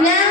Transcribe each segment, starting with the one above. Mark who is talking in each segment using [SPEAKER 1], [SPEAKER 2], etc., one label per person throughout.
[SPEAKER 1] Não.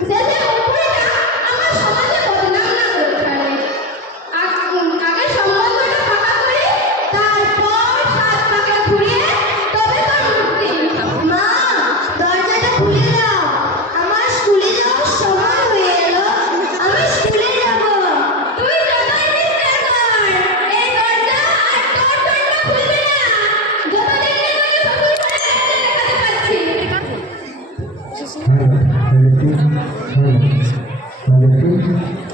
[SPEAKER 1] Because meu.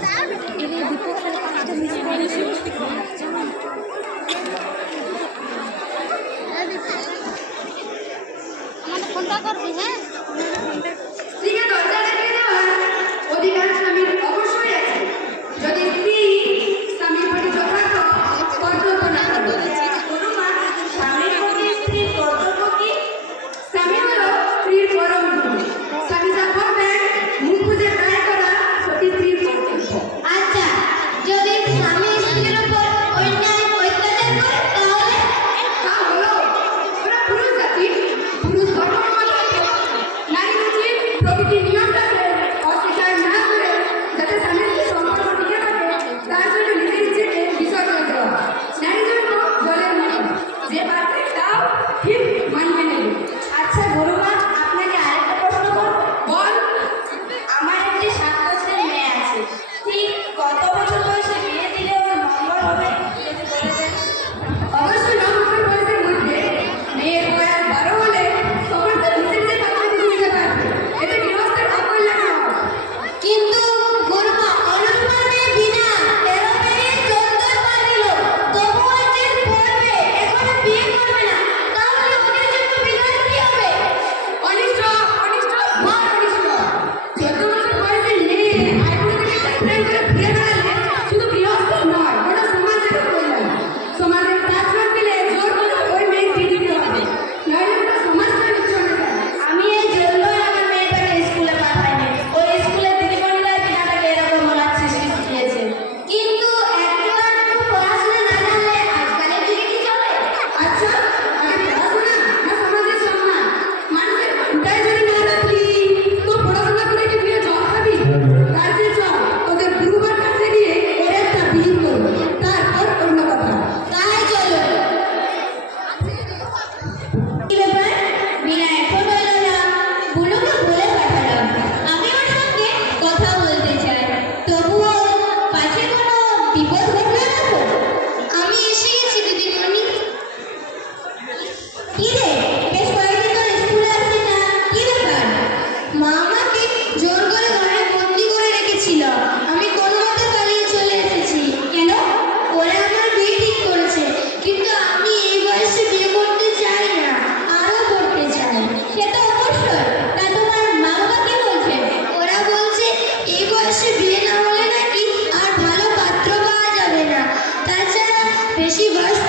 [SPEAKER 1] বেশি বয়স